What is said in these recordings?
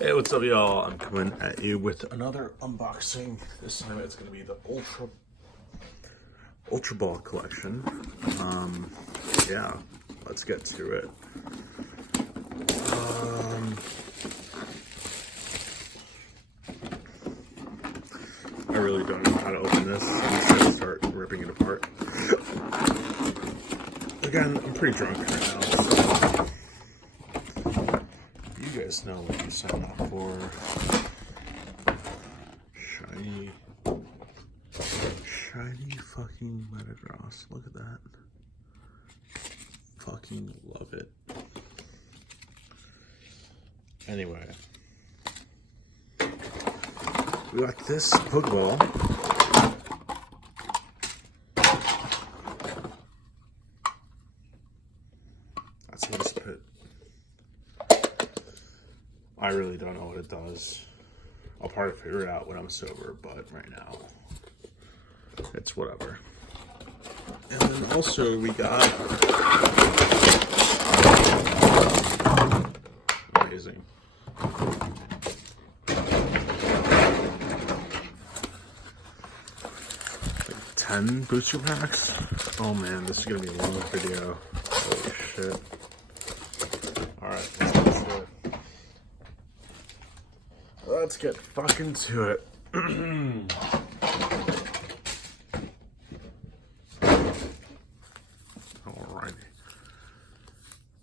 Hey, what's up, y'all? I'm coming at you with another unboxing. This time it's going to be the Ultra Ball collection. Yeah, let's get to it. I really don't know how to open this. I'm just going to start ripping it apart. Again, I'm pretty drunk right now, so you guys know what you signed up for. Shiny fucking Metagross. Look at that. Fucking love it. Anyway, we got this Pokeball. That's what it's put. I really don't know what it does. I'll probably figure it out when I'm sober, but right now, it's whatever. And then also we got amazing. 10 booster packs. Oh man, this is gonna be a long video. Holy shit. Alright, let's get to it. Let's get fucking to it. Alrighty.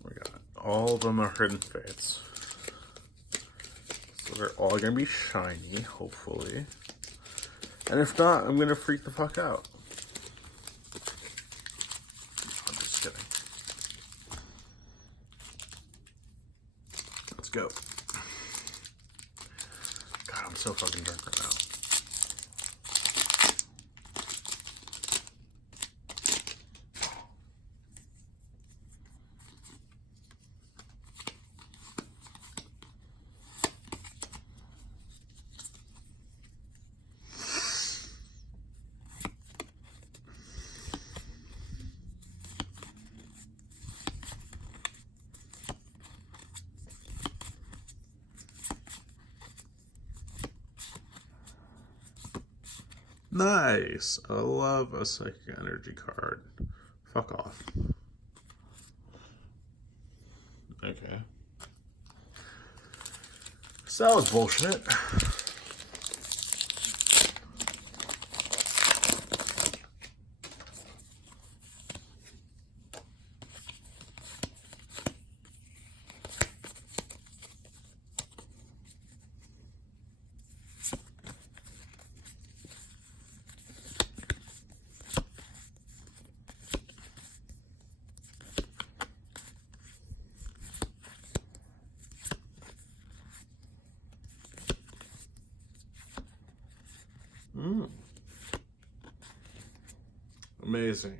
We got all of them are Hidden Fates. So they're all gonna be shiny, hopefully. And if not, I'm gonna freak the fuck out. I'm just kidding. Let's go. God, I'm so fucking drunk right now. Nice. I love a Psychic Energy card. Fuck off. Okay. So that was bullshit. Amazing.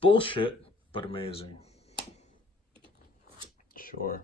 Bullshit, but amazing. Sure.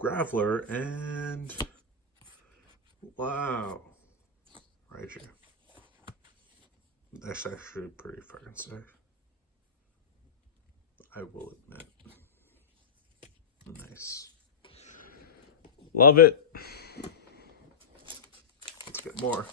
Graveler and wow, Raichu. That's actually pretty fucking sick. I will admit. Nice. Love it. Let's get more.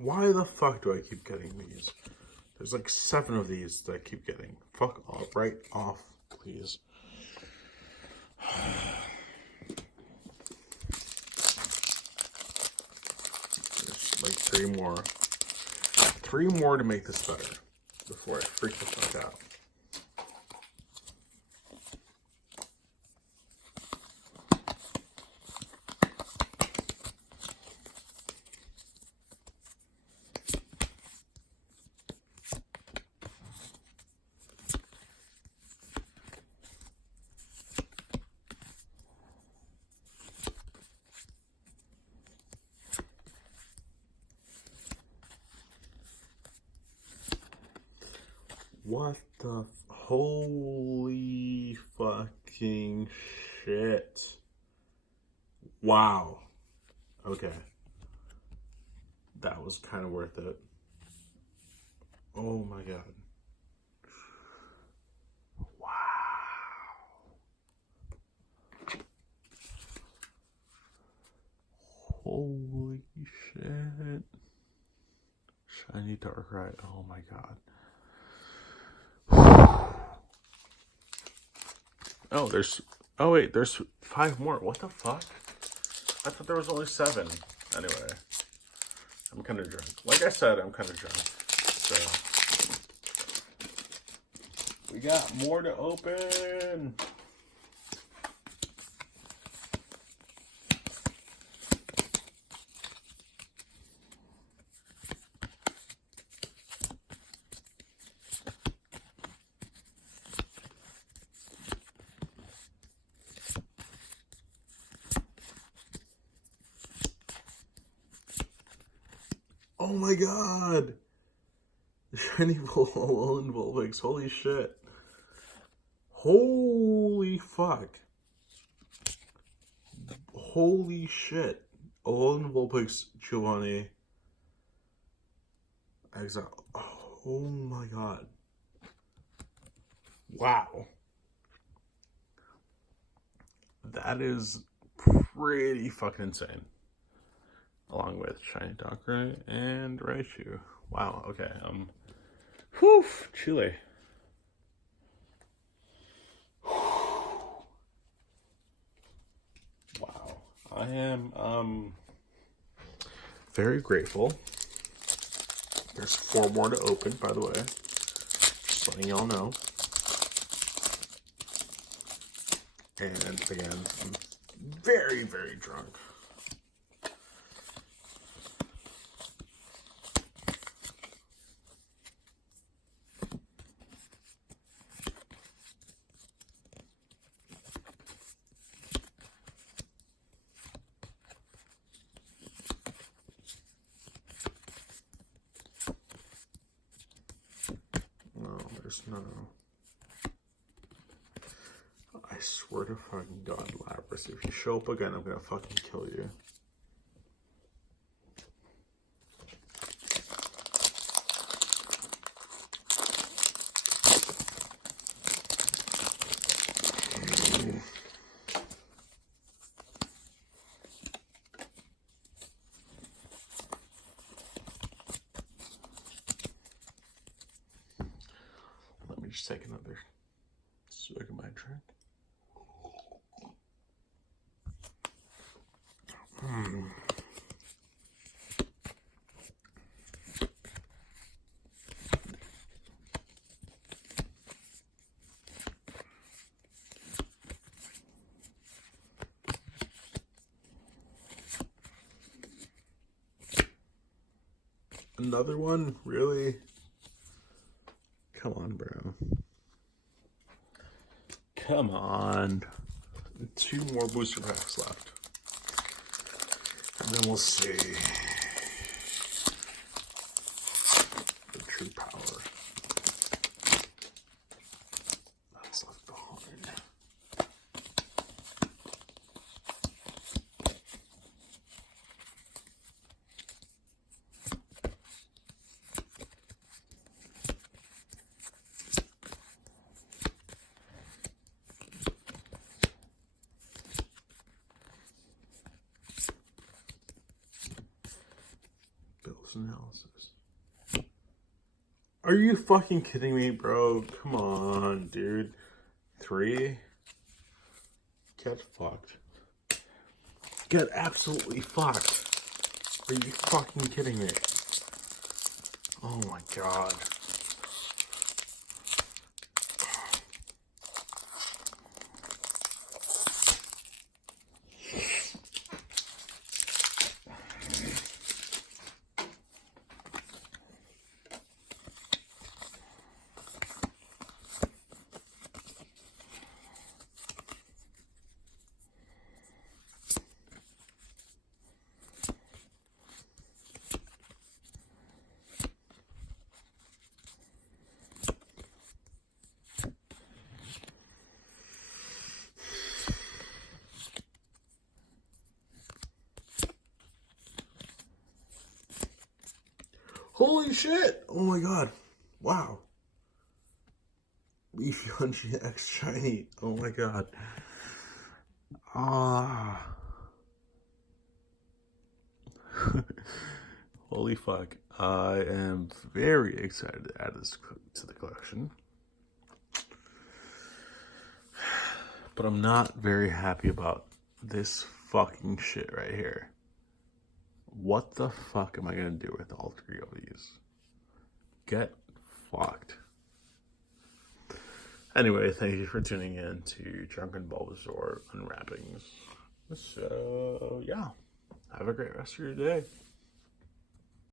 Why the fuck do I keep getting these? There's like 7 of these that I keep getting. Fuck off. Right off, please. There's like 3 more. 3 more to make this better before I freak the fuck out. What the holy fucking shit. Wow. Okay. That was kind of worth it. Oh my god. Wow. Holy shit. Shiny Darkrai. Oh my god. Oh wait, there's 5 more. What the fuck? I thought there was only 7. Anyway, I'm kind of drunk. Like I said, I'm kind of drunk. So, we got more to open. Oh my god! Shiny Alolan Vulpix, holy shit. Holy fuck. Holy shit. Alolan Vulpix, Giovanni. Exile. Oh my god. Wow. That is pretty fucking insane. Along with Shiny Darkrai and Raichu. Wow, okay. Whew, Chile. Wow. I am, very grateful. There's 4 more to open, by the way. Just letting y'all know. And again, I'm very, very drunk. There's no. I swear to fucking God, Lapras, if you show up again, I'm gonna fucking kill you. Let me just take another swig of my drink. Another one? Really? Come on, bro. Come on. 2 more booster packs left. And then we'll see the true power that's left behind. analysis. Are you fucking kidding me, bro? Come on, dude. 3. Get fucked. Get absolutely fucked. Are you fucking kidding me? Oh my god. Holy shit! Oh my god. Wow. Leafy Hunchy X Shiny. Oh my god. Ah. Holy fuck. I am very excited to add this to the collection. But I'm not very happy about this fucking shit right here. What the fuck am I gonna do with all 3 of these? Get fucked. Anyway, thank you for tuning in to Drunken Bulbasaur Unwrappings. So, yeah. Have a great rest of your day.